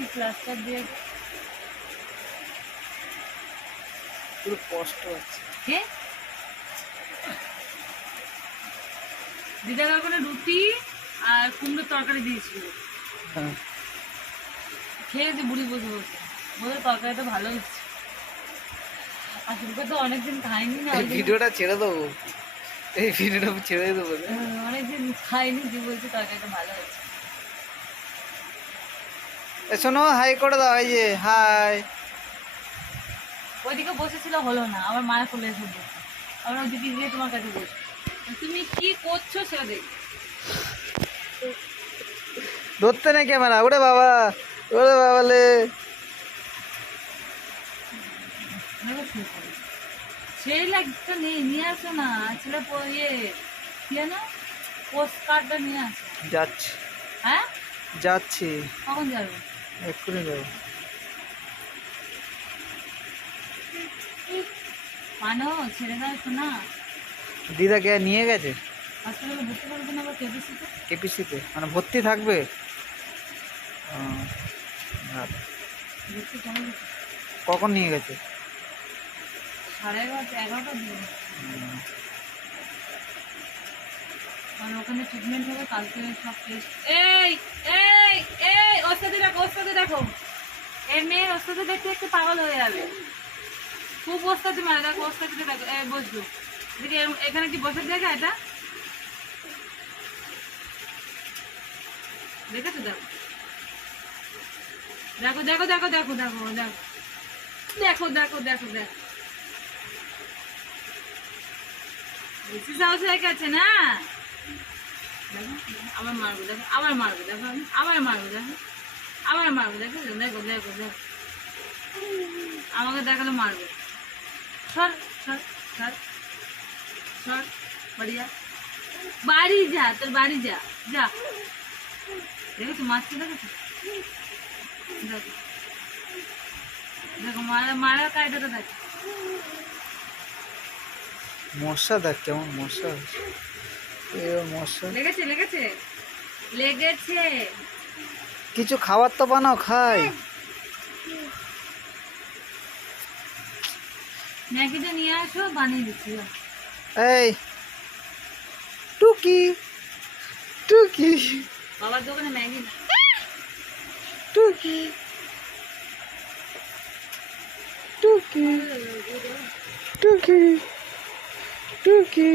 কি প্লাস্টার দিয়ে পুরো কষ্ট হচ্ছে। কে দিদা ওখানে রুটি আর কুমড়োর তরকারি দিয়েছিল, হ্যাঁ খেয়েছি বুড়ি বসে বসে, বলে তরকারিটা ভালো হচ্ছে। আসলে তো অনেকদিন খাইনি না, এই ভিডিওটা ছেড়ে দেবো, এই ভিডিওটা ছেড়ে দেবো। অনেকদিন খাইনি, দিয়ে বলছি তরকারিটা ভালো হচ্ছে। শোনো হাই করে দাও, এই যে হাই। ওইদিকে বসেছিল হলো না, আবার মায়ের কোলে এসে বসে, আবার ওইদিকে গিয়ে তোমার কাছে বসে। তুমি কি করছো সেটা দেখ। ধরতে নেই ক্যামেরা, ওরে বাবা, ওরে বাবালে। সেই লাগটা নিয়ে আসো না, ছেলে ইয়ে কি না পোস্ট কার্ডটা নিয়ে আসো। যাচ্ছি হ্যাঁ যাচ্ছি, কখন যাবে? এক্ষুনি যাবো। মানো ছেড়ে দাও শোনা। দিদাকে নিয়ে গেছে হসপিটালে ভর্তি করবে না, আবার কেবিসিতে। কেপিসিতে, মানে ভর্তি থাকবে। ভর্তি কেমন? কখন নিয়ে গেছে? 11:30 11টার দিকে। আর ওখানে ট্রিটমেন্ট হবে কালকে, সব টেস্ট। এই এই এই ওস্তাদি দেখো, ওস্তাদি দেখো, এর মেয়ের ওস্তাদি দেখতে একটু পাগল হয়ে যাবে, খুব ওস্তাদি মানে। দেখো ওস্তাদিকে দেখো, এই বসলো দেখি এখানে কি বসার জায়গা এটা দেখেছো? দেখো দেখো দেখো দেখো দেখো দেখো দেখো দেখো দেখো দেখো বেশি সাহস হয়ে গেছে না? আবার মারবো দেখো, আবার মারবো দেখো, আমি আবার মারবো দেখো, আবার মারবো দেখো দেখো দেখো দেখো, আমাকে দেখালে মারবো। সর সর সর সর, বাড়িয়া বাড়ি যা, তোর বাড়ি যা, যা। দেখেছো মারছে, দেখেছো? দেখো দেখো মারা মারার কায়দাটা দেখো। মশা দেখ কেমন মশা, মশা লেগেছে লেগেছে লেগেছে। কিছু খাবার তো বানাও, খাই। ম্যাগিটা নিয়ে আসো, বানিয়ে দিচ্ছি। এই টুকি টুকি বাবার দোকানে ম্যাগি না। টুকি টুকি টুকি টুকি